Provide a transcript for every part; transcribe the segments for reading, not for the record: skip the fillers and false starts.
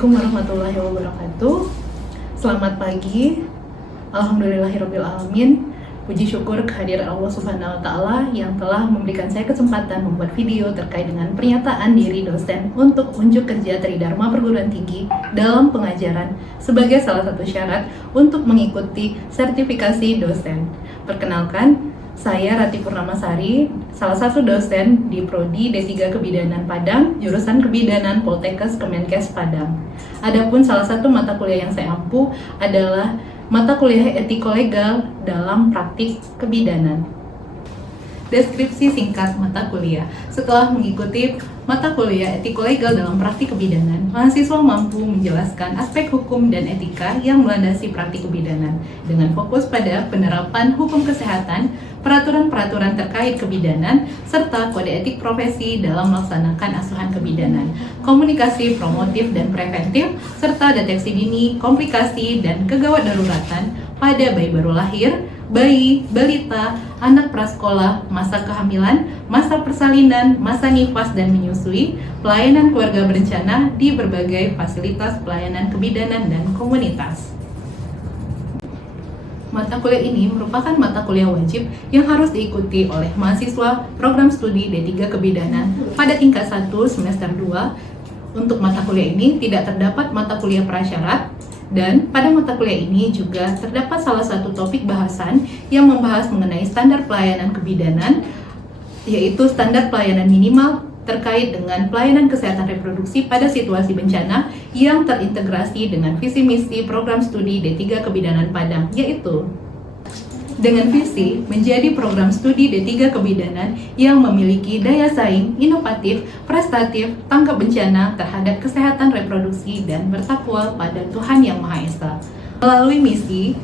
Assalamualaikum warahmatullahi wabarakatuh. Selamat pagi. Alhamdulillahirabbil alamin. Puji syukur kehadiran Allah Subhanahu wa taala yang telah memberikan saya kesempatan membuat video terkait dengan pernyataan diri dosen untuk unjuk kerja Tridharma Perguruan Tinggi dalam pengajaran sebagai salah satu syarat untuk mengikuti sertifikasi dosen. Perkenalkan, saya Rati Purnamasari, salah satu dosen di Prodi D3 Kebidanan Padang, jurusan Kebidanan Poltekkes Kemenkes Padang. Adapun salah satu mata kuliah yang saya ampu adalah mata kuliah etiko-legal dalam praktik kebidanan. Deskripsi singkat mata kuliah. Setelah mengikuti mata kuliah etiko-legal dalam praktik kebidanan, mahasiswa mampu menjelaskan aspek hukum dan etika yang melandasi praktik kebidanan dengan fokus pada penerapan hukum kesehatan, peraturan-peraturan terkait kebidanan, serta kode etik profesi dalam melaksanakan asuhan kebidanan, komunikasi promotif dan preventif, serta deteksi dini, komplikasi, dan kegawat daruratan pada bayi baru lahir, bayi, balita, anak prasekolah, masa kehamilan, masa persalinan, masa nifas dan menyusui, pelayanan keluarga berencana di berbagai fasilitas pelayanan kebidanan dan komunitas. Mata kuliah ini merupakan mata kuliah wajib yang harus diikuti oleh mahasiswa program studi D3 Kebidanan pada tingkat 1 semester 2. Untuk mata kuliah ini tidak terdapat mata kuliah prasyarat, dan pada mata kuliah ini juga terdapat salah satu topik bahasan yang membahas mengenai standar pelayanan kebidanan, yaitu standar pelayanan minimal terkait dengan pelayanan kesehatan reproduksi pada situasi bencana yang terintegrasi dengan visi misi program studi D3 Kebidanan Padang, yaitu dengan visi menjadi program studi D3 Kebidanan yang memiliki daya saing, inovatif, prestatif, tanggap bencana terhadap kesehatan reproduksi dan bertakwa pada Tuhan Yang Maha Esa. Melalui misi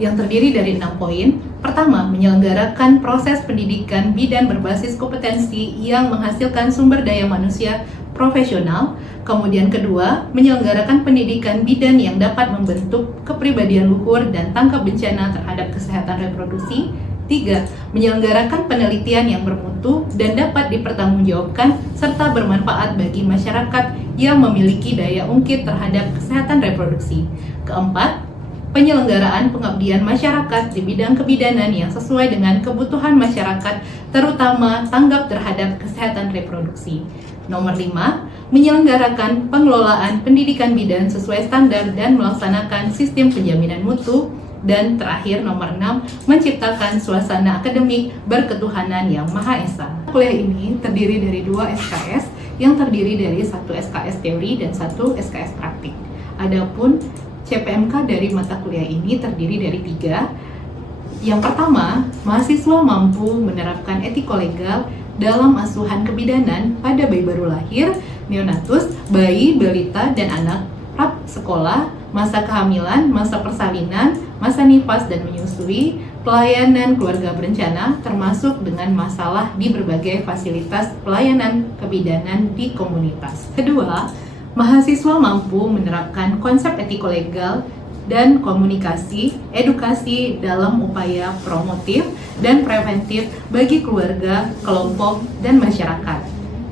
yang terdiri dari 6 poin. Pertama, menyelenggarakan proses pendidikan bidan berbasis kompetensi yang menghasilkan sumber daya manusia profesional. Kemudian kedua, menyelenggarakan pendidikan bidan yang dapat membentuk kepribadian luhur dan tanggap bencana terhadap kesehatan reproduksi. 3. Menyelenggarakan penelitian yang bermutu dan dapat dipertanggungjawabkan serta bermanfaat bagi masyarakat yang memiliki daya ungkit terhadap kesehatan reproduksi. Keempat, penyelenggaraan pengabdian masyarakat di bidang kebidanan yang sesuai dengan kebutuhan masyarakat, terutama tanggap terhadap kesehatan reproduksi. Nomor 5, menyelenggarakan pengelolaan pendidikan bidan sesuai standar dan melaksanakan sistem penjaminan mutu. Dan terakhir, nomor 6, menciptakan suasana akademik berketuhanan Yang Maha Esa. Kuliah ini terdiri dari 2 SKS yang terdiri dari 1 SKS teori dan 1 SKS praktik. Adapun CPMK dari mata kuliah ini terdiri dari 3. Yang pertama, mahasiswa mampu menerapkan etiko-legal dalam asuhan kebidanan pada bayi baru lahir, neonatus, bayi, balita, dan anak prasekolah, masa kehamilan, masa persalinan, masa nifas dan menyusui, pelayanan keluarga berencana, termasuk dengan masalah di berbagai fasilitas pelayanan kebidanan di komunitas. Kedua, mahasiswa mampu menerapkan konsep etiko-legal dan komunikasi, edukasi dalam upaya promotif dan preventif bagi keluarga, kelompok, dan masyarakat.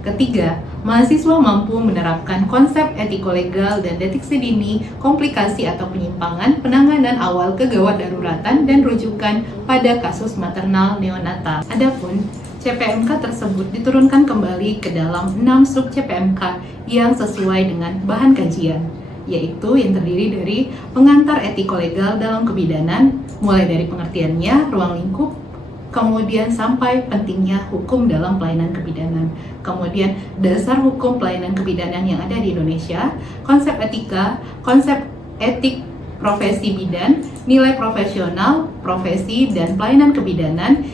Ketiga, mahasiswa mampu menerapkan konsep etiko-legal dan deteksi dini, komplikasi atau penyimpangan, penanganan awal kegawat daruratan, dan rujukan pada kasus maternal neonatal. Adapun CPMK tersebut diturunkan kembali ke dalam 6 sub CPMK yang sesuai dengan bahan kajian, yaitu yang terdiri dari pengantar etiko-legal dalam kebidanan, mulai dari pengertiannya, ruang lingkup, kemudian sampai pentingnya hukum dalam pelayanan kebidanan, kemudian dasar hukum pelayanan kebidanan yang ada di Indonesia, konsep etika, konsep etik profesi bidan, nilai profesional, profesi dan pelayanan kebidanan,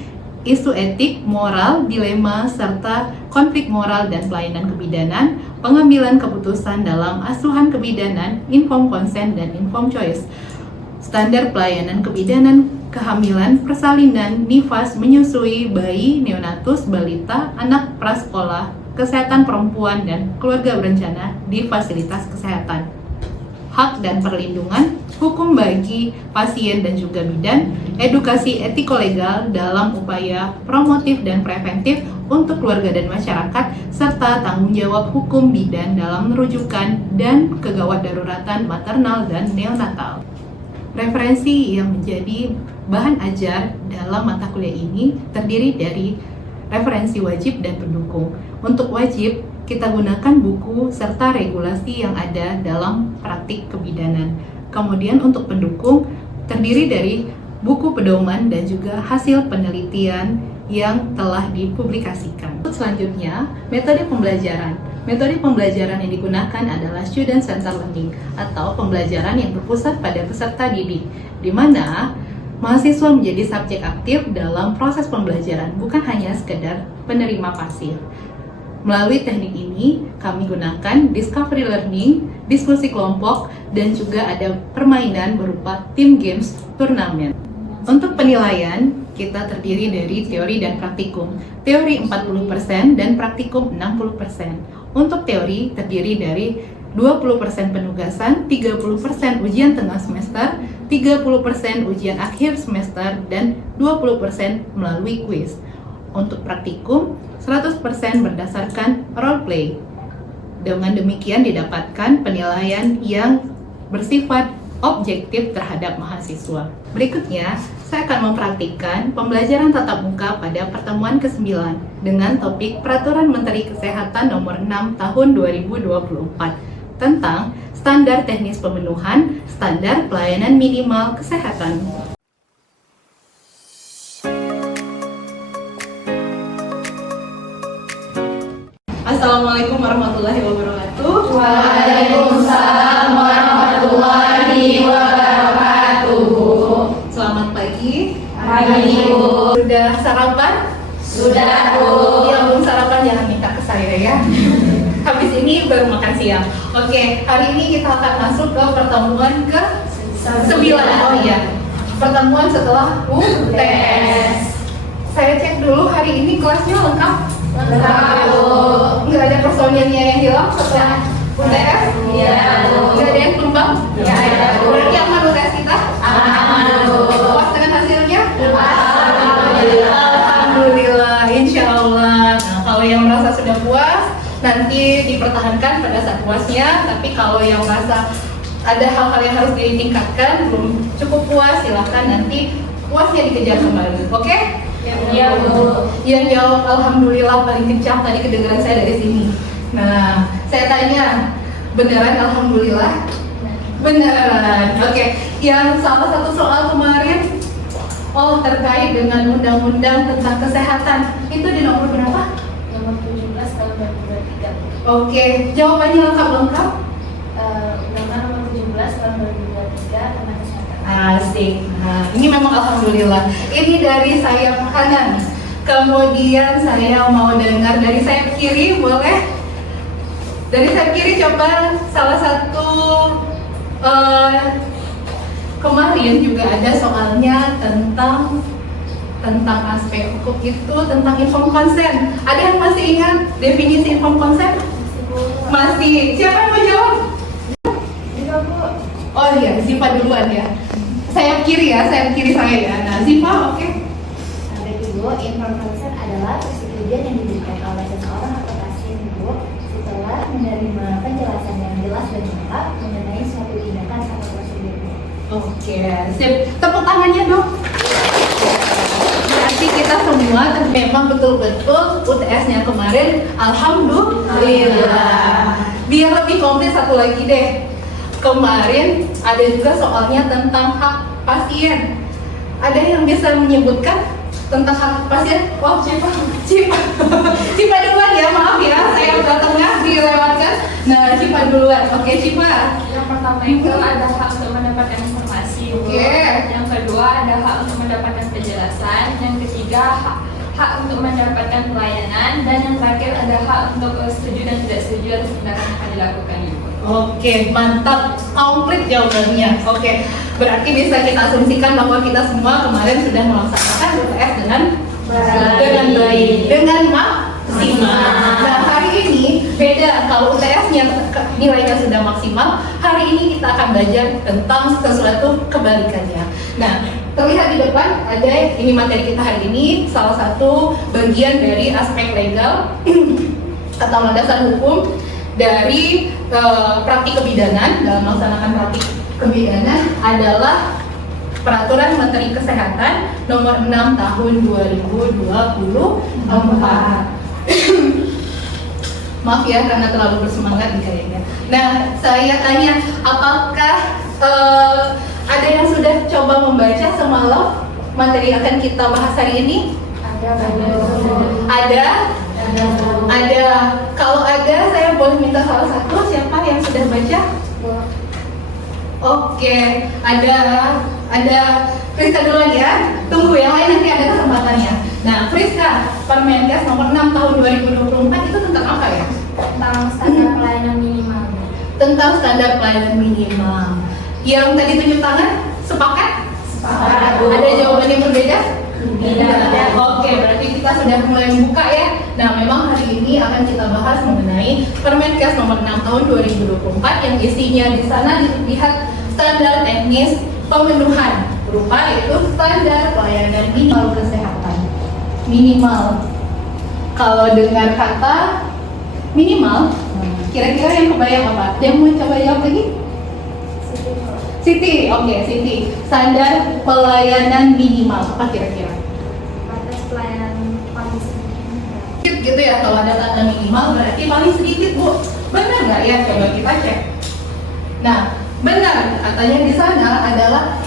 isu etik, moral, dilema, serta konflik moral dan pelayanan kebidanan, pengambilan keputusan dalam asuhan kebidanan, informed consent dan informed choice, standar pelayanan kebidanan, kehamilan, persalinan, nifas, menyusui, bayi, neonatus, balita, anak prasekolah, kesehatan perempuan, dan keluarga berencana di fasilitas kesehatan. Hak dan perlindungan, hukum bagi pasien dan juga bidan, edukasi etiko-legal dalam upaya promotif dan preventif untuk keluarga dan masyarakat, serta tanggung jawab hukum bidan dalam merujukan dan kegawat daruratan maternal dan neonatal. Referensi yang menjadi bahan ajar dalam mata kuliah ini terdiri dari referensi wajib dan pendukung. Untuk wajib, kita gunakan buku serta regulasi yang ada dalam praktik kebidanan. Kemudian untuk pendukung, terdiri dari buku pedoman dan juga hasil penelitian yang telah dipublikasikan. Selanjutnya, metode pembelajaran. Metode pembelajaran yang digunakan adalah student-centered learning atau pembelajaran yang berpusat pada peserta didik, di mana mahasiswa menjadi subjek aktif dalam proses pembelajaran, bukan hanya sekedar penerima pasif. Melalui teknik ini, kami gunakan discovery learning, diskusi kelompok, dan juga ada permainan berupa team games turnamen. Untuk penilaian, kita terdiri dari teori dan praktikum. Teori 40% dan praktikum 60%. Untuk teori terdiri dari 20% penugasan, 30% ujian tengah semester, 30% ujian akhir semester, dan 20% melalui kuis. Untuk praktikum, 100% berdasarkan role play. Dengan demikian didapatkan penilaian yang bersifat objektif terhadap mahasiswa. Berikutnya, saya akan mempraktikkan pembelajaran tatap muka pada pertemuan ke-9 dengan topik Peraturan Menteri Kesehatan Nomor 6 Tahun 2024 tentang standar teknis pemenuhan standar pelayanan minimal kesehatan. Assalamualaikum warahmatullahi wabarakatuh. Waalaikumsalam warahmatullahi wabarakatuh. Selamat pagi. Pagi, Bu. Sudah sarapan? Sudah, Bu. Yang belum sarapan jangan minta ke saya ya. Habis ini baru makan siang. Oke, hari ini kita akan masuk ke pertemuan ke-9. Oh iya, pertemuan setelah UTS. Saya cek dulu hari ini kelasnya lengkap? Lengkap, Bu. Nggak ada personilnya yang hilang setelah UTS? Iya, Bu. Nggak ada yang tumbang? Nggak ada, Bu. Berarti aman UTS kita? Aman, Bu. Puas dengan hasilnya? Alhamdulillah. Alhamdulillah, insya Allah. Nah, kalau yang merasa sudah puas, nanti dipertahankan pada saat puasnya. Tapi kalau yang merasa ada hal-hal yang harus ditingkatkan, belum cukup puas, silahkan nanti puasnya dikejar kembali. Oke? Iya, Bu. Yang jawab alhamdulillah paling kencang tadi kedengaran saya dari sini. Nah, saya tanya, beneran alhamdulillah? Beneran. Oke. Yang salah satu soal kemarin, terkait dengan undang-undang tentang kesehatan. Itu di nomor berapa? Nomor 17 tahun 2023. Oke, jawabannya lengkap-lengkap? Undang-undang nomor 17 tahun 2023 tentang kesehatan. Asik. Nah, ini memang alhamdulillah. Ini dari sayap kanan. Kemudian saya mau dengar dari sayap kiri, boleh? Dari sayap kiri coba salah satu kemarin juga ada soalnya tentang aspek hukum itu, tentang informed consent. Ada yang masih ingat definisi informed consent? Masih. Siapa yang mau jawab? Iya, Bu. Oh iya, Ziva duluan ya. Sayap kiri ya, sayap kiri saya ya. Nah, Ziva, oke. Baik, Ibu, informed consent adalah persetujuan yang diberikan oleh seseorang atau pasien, Ibu, setelah menerima penjelasan yang jelas dan lengkap mengenai suatu tindakan atau prosedur. Oke, sip. Tepuk tangannya dong. Berarti kita semua memang betul-betul UTS-nya kemarin, alhamdulillah. Biar lebih komplit satu lagi deh. Kemarin ada juga soalnya tentang hak pasien. Ada yang bisa menyebutkan tentang hak pasien? Wah, Cipa duluan ya, maaf ya, saya udah tengah dilewatkan. Nah, Cipa duluan. Oke, Cipa. Yang pertama itu ada hak untuk mendapatkan informasi. Oke. Yang kedua ada hak untuk mendapatkan penjelasan. Yang ketiga hak untuk mendapatkan pelayanan. Dan yang terakhir ada hak untuk setuju dan tidak setuju atas tindakan yang akan dilakukan, Ibu. Oke, mantap, komplit jawabannya. Oke, berarti bisa kita asumsikan bahwa kita semua kemarin sudah melaksanakan UTS dengan baik, dengan maksimal. Nah, hari ini beda. Kalau UTS-nya nilainya sudah maksimal, hari ini kita akan belajar tentang sesuatu kebalikannya. Nah, terlihat di depan ada ini materi kita hari ini, salah satu bagian dari aspek legal atau landasan hukum dari praktik kebidanan. Dalam melaksanakan praktik kebidanan adalah Peraturan Menteri Kesehatan Nomor 6 Tahun 2024. Maaf ya karena terlalu bersemangat nih kayaknya. Nah, saya tanya, apakah ada yang sudah coba membaca semalam materi yang akan kita bahas hari ini? Ada. Kalau ada, saya boleh minta salah satu. Siapa yang sudah baca? Oke, ada Friska duluan ya. Tunggu yang lain nanti ada kesempatannya. Nah, Friska, Permenkes nomor 6 tahun 2024 itu tentang apa ya? Tentang standar pelayanan minimal. Tentang standar pelayanan minimal. Yang tadi tunjuk tangan, sepakat? Sepakat. Ada jawaban yang berbeda? Tidak. Oke, berarti kita sudah mulai membuka ya. Nah, memang hari ini akan kita bahas mengenai Permenkes nomor 6 tahun 2024 yang isinya di sana dilihat standar teknis pemenuhan berupa yaitu standar pelayanan minimal kesehatan. Minimal. Kalau dengar kata minimal, kira-kira yang kebayang apa? Yang mau coba jawab lagi? Siti, oke, Siti. Standar pelayanan minimal apa kira-kira? Batas pelayanan paling sedikit. Gitu ya, kalau ada tanda minimal berarti paling sedikit, Bu. Benar nggak ya? Coba kita cek. Nah, benar, katanya di sana adalah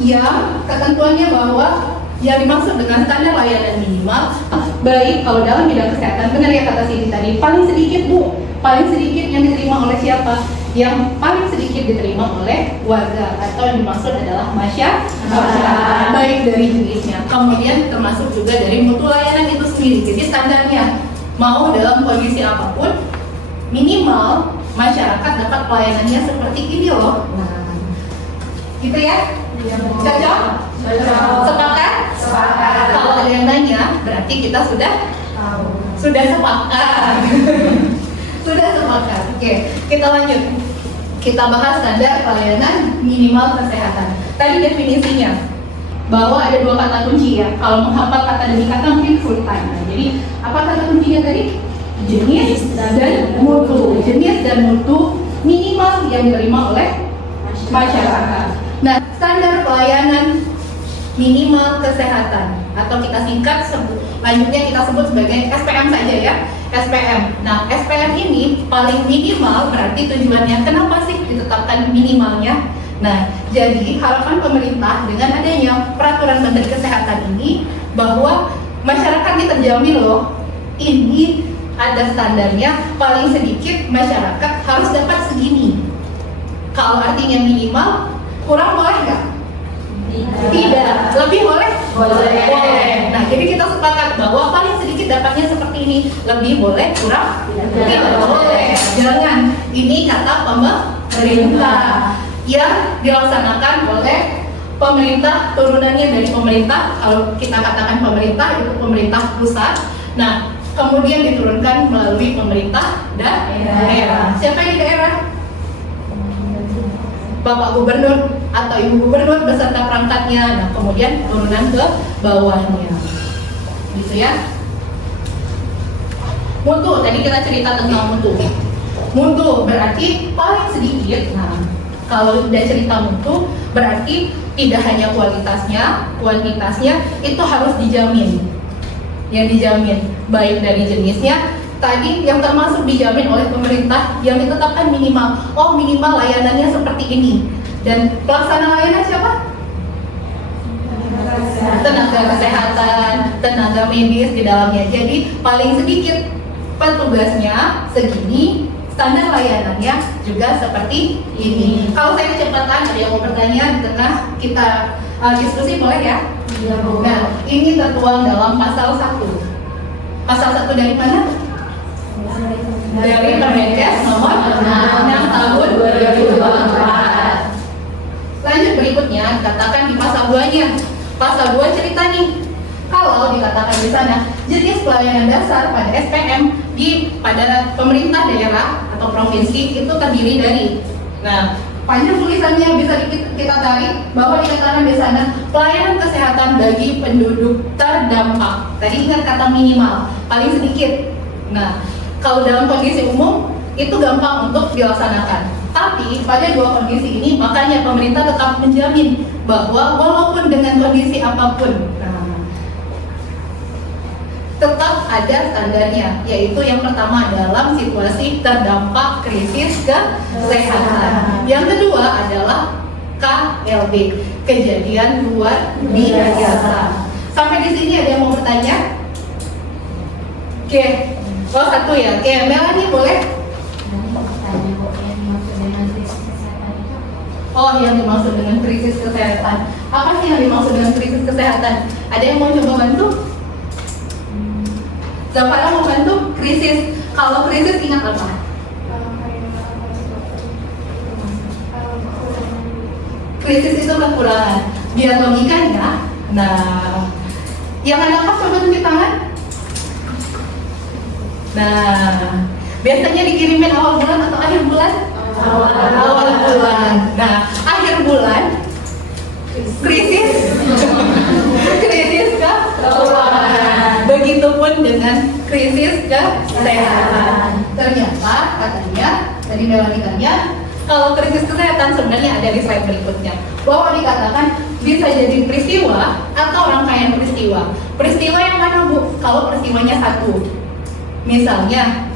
yang ketentuannya bahwa yang dimaksud dengan standar layanan minimal baik kalau dalam bidang kesehatan, benar ya kata Siti tadi, paling sedikit, Bu. Paling sedikit yang diterima oleh siapa? Yang paling sedikit diterima oleh warga atau yang dimaksud adalah masyarakat, baik dari jenisnya, kemudian termasuk juga dari mutu layanan itu sendiri. Jadi standarnya mau dalam kondisi apapun minimal masyarakat dapat pelayanannya seperti ini loh. Nah, gitu ya? Cocok? Sepakat? Sepakat. Kalau ada yang nanya, berarti kita sudah sepakat. Sudah sepakat. Oke, kita lanjut. Kita bahas standar pelayanan minimal kesehatan. Tadi definisinya bahwa ada dua kata kunci ya. Kalau menghafal kata demi kata mungkin kesulitan. Nah, jadi apa kata kuncinya tadi? Jenis dan mutu. Jenis dan mutu minimal yang diterima oleh masyarakat. Nah, standar pelayanan minimal kesehatan atau kita singkat lanjutnya kita sebut sebagai SPM saja ya. SPM. Nah, SPM ini paling minimal berarti tujuannya kenapa sih ditetapkan minimalnya? Nah, jadi harapan pemerintah dengan adanya Peraturan Menteri Kesehatan ini bahwa masyarakat ini terjamin loh. Ini ada standarnya, paling sedikit masyarakat harus dapat segini. Kalau artinya minimal, kurang boleh nggak? Tidak. Lebih boleh? Boleh. Nah, jadi kita sepakat bahwa paling sedikit dapatnya seperti ini. Lebih boleh, kurang? Tidak boleh. Jangan. Ini kata pemerintah yang dilaksanakan oleh pemerintah, turunannya dari pemerintah. Kalau kita katakan pemerintah, itu pemerintah pusat. Nah, kemudian diturunkan melalui pemerintah daerah. Siapa yang di daerah? Bapak Gubernur atau Ibu Gubernur beserta perangkatnya. Nah, kemudian turunan ke bawahnya. Gitu ya. Mutu, tadi kita cerita tentang mutu. Mutu berarti paling sedikit. Nah, kalau udah cerita mutu berarti tidak hanya kuantitasnya itu harus dijamin. Yang dijamin baik dari jenisnya tadi yang termasuk dijamin oleh pemerintah yang ditetapkan minimal. Oh, minimal layanannya seperti ini. Dan pelaksana layanan siapa? Tenaga kesehatan, tenaga medis di dalamnya. Jadi paling sedikit petugasnya segini, standar layanannya juga seperti ini. Kalau saya kecepatan, ada yang mau bertanya di tengah kita diskusi boleh ya? Nah, ini tertuang dalam pasal 1. Pasal 1 dari mana? Dari Permenkes nomor 6 tahun 2024. Lanjut berikutnya, dikatakan di pasal 2-nya. Pasal 2 cerita nih. Kalau dikatakan di sana, jenis pelayanan dasar pada SPM pada pemerintah daerah atau provinsi itu terdiri dari. Nah, panjang tulisannya bisa kita tarik bahwa dikatakan di sana pelayanan kesehatan bagi penduduk terdampak. Tadi ingat kata minimal, paling sedikit. Nah, kalau dalam kondisi umum itu gampang untuk dilaksanakan. Tapi pada dua kondisi ini makanya pemerintah tetap menjamin bahwa walaupun dengan kondisi apapun, tetap ada standarnya, yaitu yang pertama dalam situasi terdampak krisis kesehatan. Yang kedua adalah KLB, kejadian luar biasa. Sampai di sini ada yang mau bertanya? Oke, oh satu ya. Oke, Melanie boleh? Oh, yang dimaksud dengan krisis kesehatan. Apa sih yang dimaksud dengan krisis kesehatan? Ada yang mau coba bantu? Zafara mau bantu? Krisis. Kalau krisis ingat apa? Krisis itu kekurangan. Biar logikanya, nah, yang ada apa coba tunjuk tangan? Nah, biasanya dikirimin awal bulan atau akhir bulan? Awal bulan. Nah, akhir bulan krisis keuangan. Begitupun dengan krisis kesehatan. Ternyata katanya tadi Melanie tanya, kalau krisis kesehatan sebenarnya ada di slide berikutnya. Bahwa dikatakan bisa jadi peristiwa atau rangkaian peristiwa. Peristiwa yang mana, Bu? Kalau peristiwanya satu, misalnya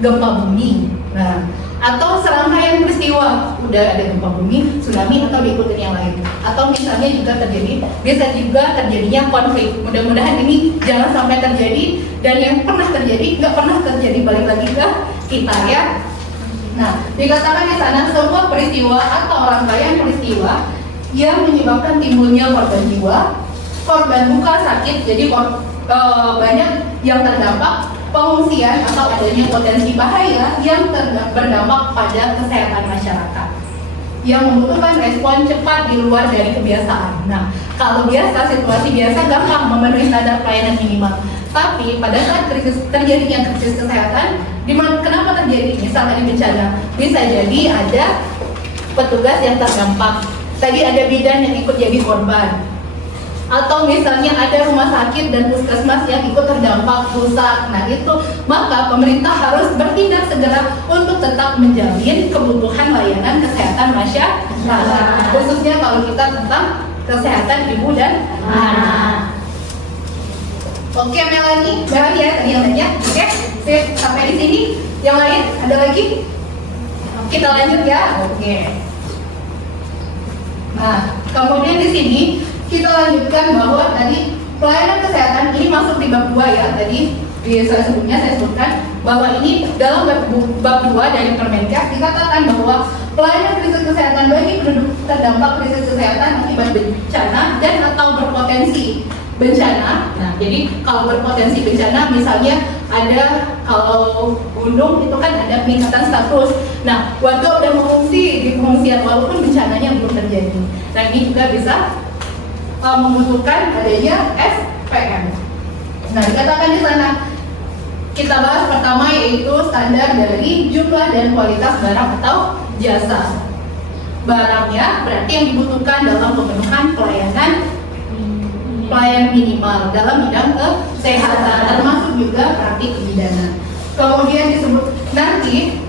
gempa bumi. Nah, atau serangkaian peristiwa, udah ada gempa bumi, tsunami, atau diikutin yang lain. Atau misalnya juga bisa juga terjadinya konflik. Mudah-mudahan ini jangan sampai terjadi, dan yang pernah terjadi nggak pernah terjadi balik lagi ke kita ya. Nah, dikatakan di sana semua peristiwa atau rangkaian peristiwa yang menyebabkan timbulnya korban jiwa, korban luka, sakit, jadi banyak yang terdampak, pengungsian atau adanya potensi bahaya yang berdampak pada kesehatan masyarakat yang membutuhkan respon cepat di luar dari kebiasaan. Nah, kalau biasa, situasi biasa gampang memenuhi standar pelayanan minimal. Tapi pada saat terjadinya krisis kesehatan, kenapa terjadi? Misalnya di bencana, bisa jadi ada petugas yang terdampak. Tadi ada bidan yang ikut jadi korban. Atau misalnya ada rumah sakit dan puskesmas yang ikut terdampak rusak. Nah itu, maka pemerintah harus bertindak segera untuk tetap menjamin kebutuhan layanan kesehatan masyarakat, khususnya kalau kita tentang kesehatan ibu dan anak. Oke Melanie ya tadi yang nanya. Oke, sip, sampai di sini. Yang lain ada lagi? Kita lanjut ya. Oke. Nah, kemudian di sini kita lanjutkan bahwa tadi pelayanan kesehatan ini masuk di bab 2 ya. Tadi di slide sebelumnya saya sebutkan bahwa ini dalam bab 2 dari Permenkes dikatakan bahwa pelayanan krisis kesehatan bagi penduduk terdampak krisis kesehatan akibat bencana dan atau berpotensi bencana. Nah, jadi kalau berpotensi bencana misalnya ada, kalau gunung itu kan ada peningkatan status. Nah, warga udah mengungsi di pengungsian walaupun bencananya belum terjadi. Nah, ini juga bisa membutuhkan adanya SPM. Nah, dikatakan di sana kita bahas pertama yaitu standar dari jumlah dan kualitas barang atau jasa. Barangnya berarti yang dibutuhkan dalam pemenuhan pelayanan minimal dalam bidang kesehatan, termasuk juga praktik kebidanan. Kemudian disebut nanti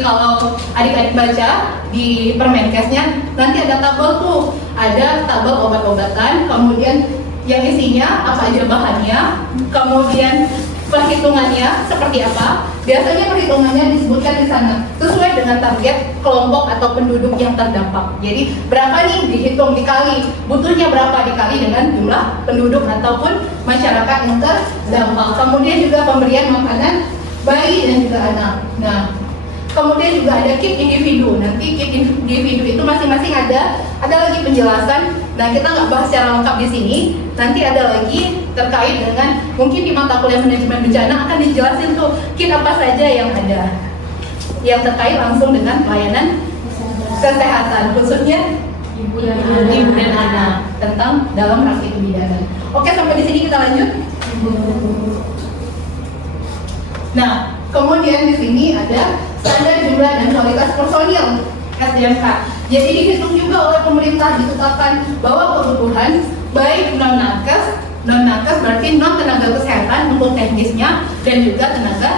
kalau adik-adik baca di Permenkesnya nanti ada tabel tuh, ada tabel obat-obatan, kemudian yang isinya apa aja bahannya, kemudian perhitungannya seperti apa. Biasanya perhitungannya disebutkan di sana sesuai dengan target kelompok atau penduduk yang terdampak. Jadi berapa nih dihitung dikali, butuhnya berapa dikali dengan jumlah penduduk ataupun masyarakat yang terdampak. Kemudian juga pemberian makanan bayi dan juga anak. Nah, kemudian juga ada kit individu. Nanti kit individu itu masing-masing ada lagi penjelasan. Nah, kita nggak bahas secara lengkap di sini. Nanti ada lagi terkait dengan mungkin di mata kuliah manajemen bencana akan dijelasin tuh kit apa saja yang ada yang terkait langsung dengan pelayanan kesehatan, khususnya ibu dan anak tentang dalam praktik kebidanan. Oke, sampai di sini kita lanjut. Nah, kemudian di sini ada standar jumlah dan kualitas personil SDMK. Jadi dihitung juga oleh pemerintah, ditetapkan bahwa kebutuhan baik non-nakes berarti non tenaga kesehatan untuk teknisnya dan juga tenaga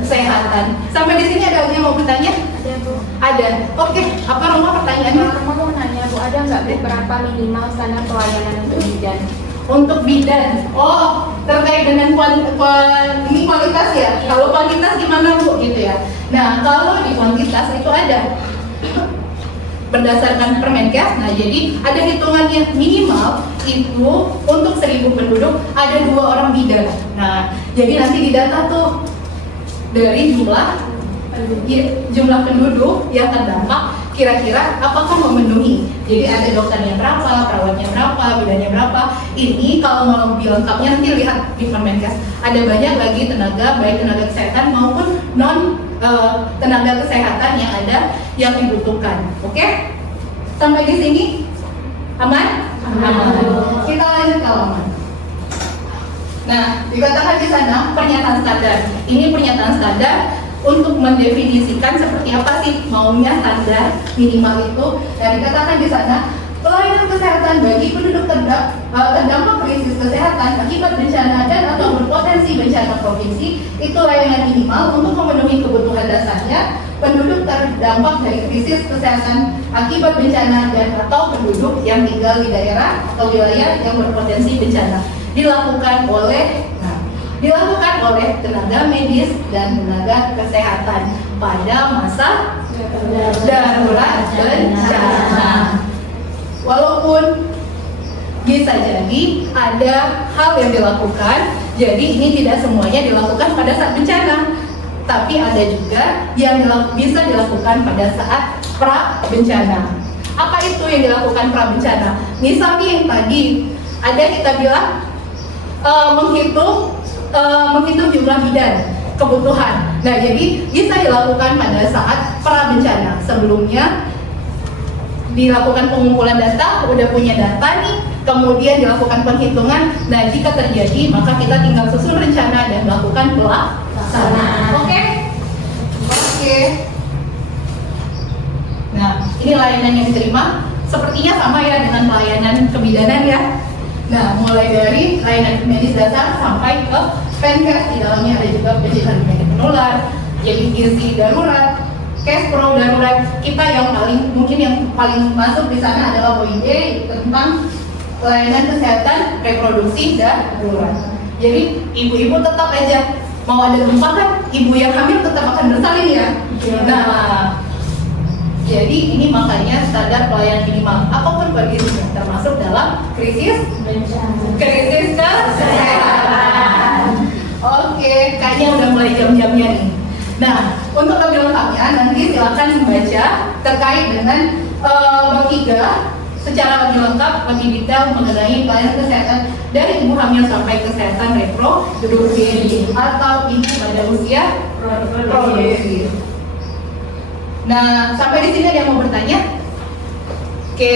kesehatan. Sampai di sini ada yang mau bertanya? Ada Bu. Ada. Oke, apa rumah pertanyaannya? Aku mau nanya Bu, ada nggak Bu berapa minimal standar pelayanan untuk bidan? Untuk bidan, oh terkait dengan ini kualitas ya. Kalau kuantitas gimana Bu gitu ya? Nah kalau di kuantitas itu ada berdasarkan Permenkes. Nah jadi ada hitungannya, minimal itu untuk 1000 penduduk ada 2 orang bidan. Nah jadi nanti didata tuh dari jumlah penduduk yang terdampak kira-kira apakah memenuhi. Jadi ada dokternya berapa, perawatnya berapa, bidannya berapa. Ini kalau mau lebih lengkapnya nanti lihat di Permenkes. Ada banyak lagi tenaga, baik tenaga kesehatan maupun non tenaga kesehatan yang ada yang dibutuhkan. Oke? Sampai di sini aman? Aman. Kita lanjut ke halaman. Nah, dikatakan di sana pernyataan standar. Ini pernyataan standar untuk mendefinisikan seperti apa sih maunya standar minimal itu. Dan dikatakan di sana pelayanan kesehatan bagi penduduk terdampak krisis kesehatan akibat bencana dan atau berpotensi bencana provinsi itu layanan minimal untuk memenuhi kebutuhan dasarnya penduduk terdampak dari krisis kesehatan akibat bencana dan atau penduduk yang tinggal di daerah atau wilayah yang berpotensi bencana dilakukan oleh tenaga medis dan tenaga kesehatan pada masa darurat bencana. Walaupun bisa jadi ada hal yang dilakukan, jadi ini tidak semuanya dilakukan pada saat bencana, tapi ada juga yang bisa dilakukan pada saat pra bencana. Apa itu yang dilakukan pra bencana? Misalnya tadi ada kita bilang menghitung jumlah bidan kebutuhan. Nah jadi bisa dilakukan pada saat pra bencana. Sebelumnya dilakukan pengumpulan data, udah punya data nih, kemudian dilakukan penghitungan. Nah jika terjadi maka kita tinggal susun rencana dan melakukan pelaksanaan. Oke? Nah ini layanan yang diterima sepertinya sama ya dengan pelayanan kebidanan ya. Nah mulai dari layanan medis dasar sampai ke Permenkes, di dalamnya ada juga pencegahan penyakit menular, jadi gizi darurat, cash pro darurat. Kita yang paling masuk di sana adalah poin D tentang layanan kesehatan reproduksi darurat. Jadi ibu-ibu tetap aja mau ada gempa kan, ibu yang hamil tetap akan bersalin ya. Nah, jadi ini makanya standar pelayanan minimal apapun kondisinya termasuk dalam krisis kesehatan. Oke, kayaknya udah mulai jam-jamnya nih. Nah, untuk lebih lengkapnya nanti silakan membaca terkait dengan bab 3 secara lebih lengkap, lebih detail mengenai pelayanan kesehatan dari ibu hamil sampai kesehatan reproduksi atau ibu pada usia reproduksi. Nah, sampai di sini ada yang mau bertanya? Oke,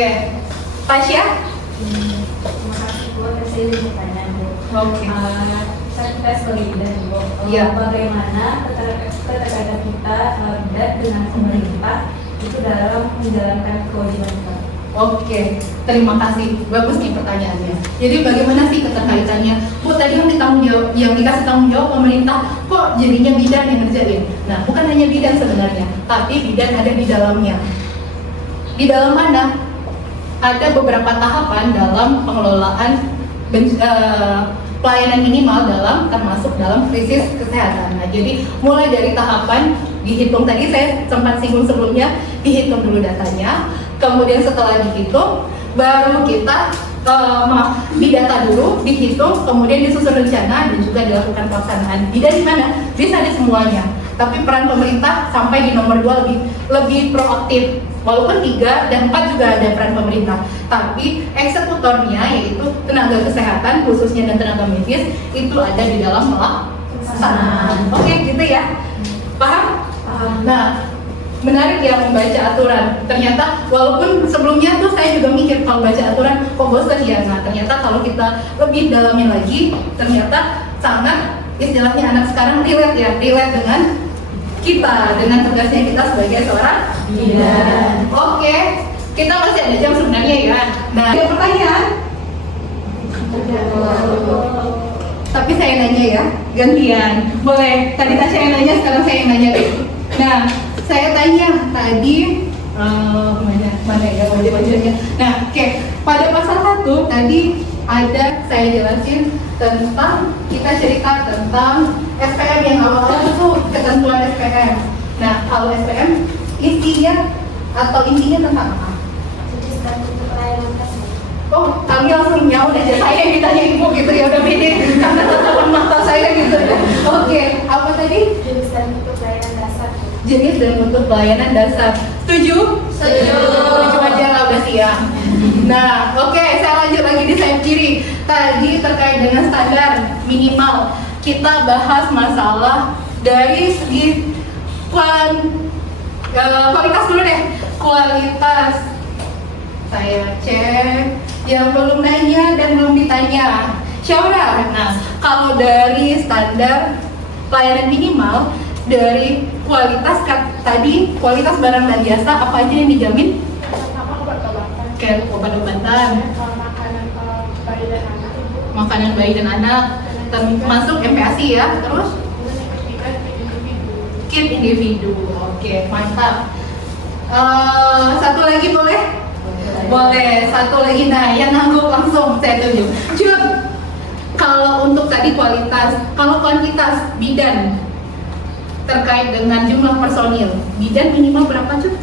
Tasya? Terima kasih Bu, saya ingin bertanya Bu. Oke. Saya sebagai bidan Bu, Iya. bagaimana keterkaitan kita bidan dengan pemerintah itu dalam menjalankan kewajiban kita? Oke, terima kasih. Bagus nih pertanyaannya. Jadi bagaimana sih keterkaitannya? Bu, tadi yang dikasih tanggung jawab pemerintah, kok jadinya bidan yang ngerjain? Nah, bukan hanya bidan sebenarnya, tapi bidan ada di dalamnya. Di dalam mana? Ada beberapa tahapan dalam pengelolaan pelayanan minimal termasuk dalam krisis kesehatan. Nah, jadi mulai dari tahapan dihitung, tadi saya sempat singgung sebelumnya, dihitung dulu datanya, kemudian setelah dihitung baru kita didata dulu, dihitung, kemudian disusun rencana dan juga dilakukan pelaksanaan. Bidan di mana? Bisa di semuanya. Tapi peran pemerintah sampai di nomor 2 lebih proaktif. Walaupun 3 dan 4 juga ada peran pemerintah, tapi eksekutornya yaitu tenaga kesehatan khususnya dan tenaga medis itu ada di dalam pelaksanaan. Oke, gitu ya. Paham? Paham. Nah, menarik ya membaca aturan. Ternyata walaupun sebelumnya tuh saya juga mikir kalau baca aturan kok bosan ya. Nah, ternyata kalau kita lebih dalamin lagi, ternyata sangat istilahnya anak sekarang relate dengan kita dengan tugasnya kita sebagai seorang bidan. Oke, kita masih ada jam sebenarnya ya. Nah, ada pertanyaan? Tapi saya nanya ya, gantian. Boleh, tadi Tasya yang nanya, sekarang saya yang nanya deh. Nah, saya tanya tadi mana ya wajib-wajibnya. Nah, oke. Pada pasal 1 tadi ada saya jelasin tentang, kita cerita tentang SPM yang awal-awal itu ketentuan SPM. Nah, kalau SPM intinya tentang apa? Oh, kami langsung nyaut aja, saya yang ditanya ibu gitu ya, udah beda karena tatapan mata saya gitu ya. Oke, apa tadi? Jenis dan bentuk pelayanan dasar. Jenis dan bentuk pelayanan dasar. Setuju? Setuju aja lah, udah siap. Nah, oke, saya lanjut lagi di sayap kiri. Tadi terkait dengan standar minimal, kita bahas masalah dari segi kualitas dulu deh. Kualitas. Saya cek yang belum nanya dan belum ditanya. Syawra. Nah, kalau dari standar pelayanan minimal, dari kualitas tadi, kualitas barang dan jasa apa aja yang dijamin? Pertama obat-obatan. Kayak obat-obatan, makanan bayi dan anak, termasuk MPASI ya. Terus kit individu. Oke, mantap. Satu lagi boleh? Boleh, satu lagi. Nah, yang ngangguk langsung saya tunjuk. Cut, kalau untuk tadi kualitas, kalau kuantitas bidan terkait dengan jumlah personil, bidan minimal berapa Cut?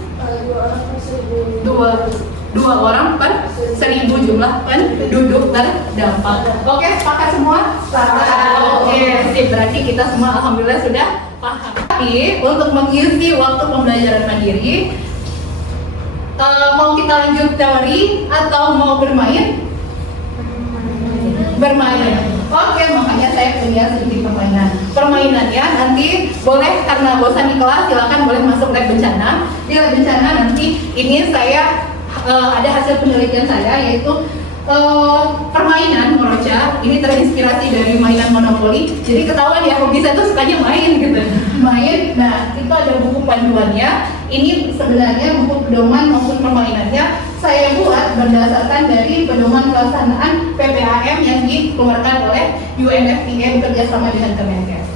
2 orang per 1.000. Dua orang per 1.000 jumlah penduduk terdampak. Oke, sepakat semua? Sepakat. Oke, sip. Berarti kita semua alhamdulillah sudah paham. Tapi untuk mengisi waktu pembelajaran mandiri, mau kita lanjut teori atau mau bermain? Bermain. Oke, makanya saya punya sedikit permainan. Permainannya nanti boleh, karena bosan di kelas silakan boleh masuk lab bencana. Di lab bencana nanti ini saya ada hasil penelitian saya, yaitu permainan Moroca. Ini terinspirasi dari mainan monopoli. Jadi ketahuan ya, hobi saya tuh sukanya main gitu. Main. Nah, itu ada buku panduannya. Ini sebenarnya buku pedoman maupun permainannya saya buat berdasarkan dari pedoman pelaksanaan PPAM yang dikeluarkan oleh UNFPA bekerjasama dengan Kemenkes.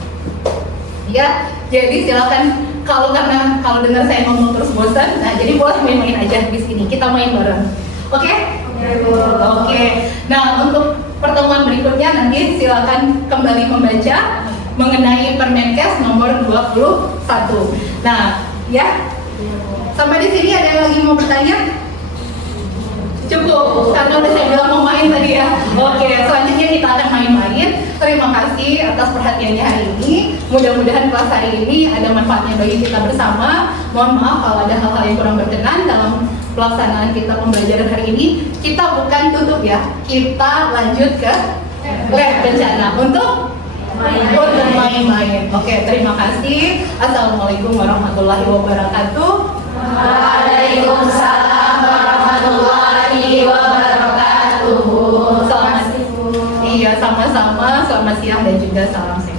Ya, jadi silakan. Kalau dengar saya ngomong terus bosan, nah jadi boleh main-main aja di sini. Kita main bareng. Oke? Oke. Nah, untuk pertemuan berikutnya nanti silakan kembali membaca mengenai Permenkes nomor 21. Nah, ya. Sampai di sini ada yang lagi mau bertanya? Cukup, karena udah saya bilang mau main tadi ya. Oke, selanjutnya kita akan main-main. Terima kasih atas perhatiannya hari ini. Mudah-mudahan kelas hari ini ada manfaatnya bagi kita bersama. Mohon maaf kalau ada hal-hal yang kurang berkenan dalam pelaksanaan kita pembelajaran hari ini. Kita bukan tutup ya, kita lanjut ke lab bencana untuk main-main. Oke, terima kasih. Assalamualaikum warahmatullahi wabarakatuh. Waalaikumsalam warahmatullahi wabarakatuh. Selamat, iya sama-sama. Selamat siang dan juga salam sehat.